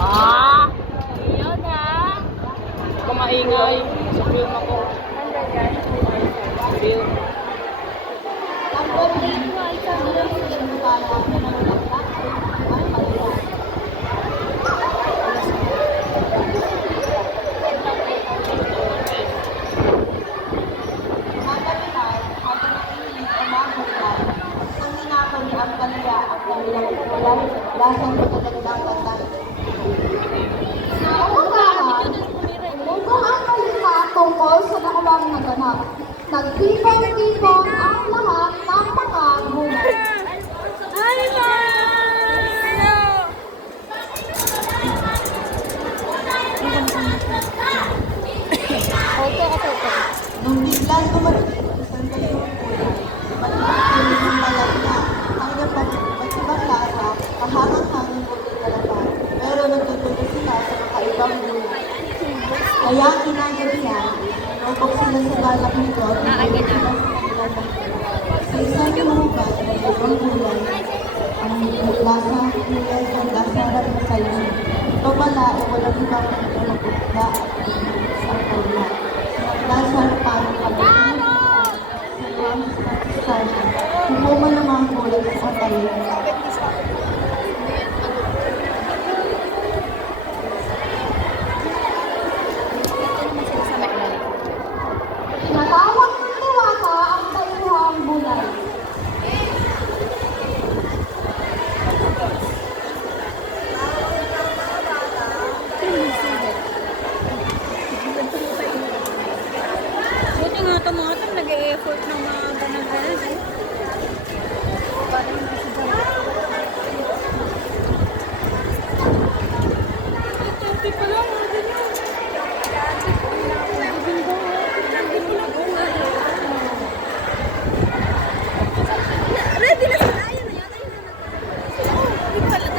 Ah! Yan Kumaingay. Sa film ako. Film. Ang problema mo ay sa mga sinukala na nagtatap ay pagkakas. Nagalitan, habang nakikinig ang mga hukay, nang ninakali ang palya ang kanilang kulay, lasang pagkagagdagan ng Kung ang balita tungkol sa nakulang naganap, nagtipon-tipon ang lahat ng mga gulay. nung biglang dumating ang isang dalawang kulay, matibang ng balat na hanggang matibang lasa, kahangang-hanging kulay kalaban, pero nagtutuloy sila sa kakaibang gulay. Kaya kinagabihan, nupok sila sa balak nito at nagulog sila sa kanilang bakit. Sa isang humugan ay dalawang gulay, ang lasa kulay ng lasa ng sayo. Ito pala ay walang ibang magpapagda at sa kulay. Lasa parang kapatid sa lang sa sustansya. Humuman ng mga gulay sa kapalit. Natawag ng diwata ang dayuhang gulay. Buti nga ito mga ito, nag-e-effort ng mga ganang-ganan eh. Parang nasa dyan. Ito pala, mga ganyan. Ready na sila. Ayun na yan. Ayun na.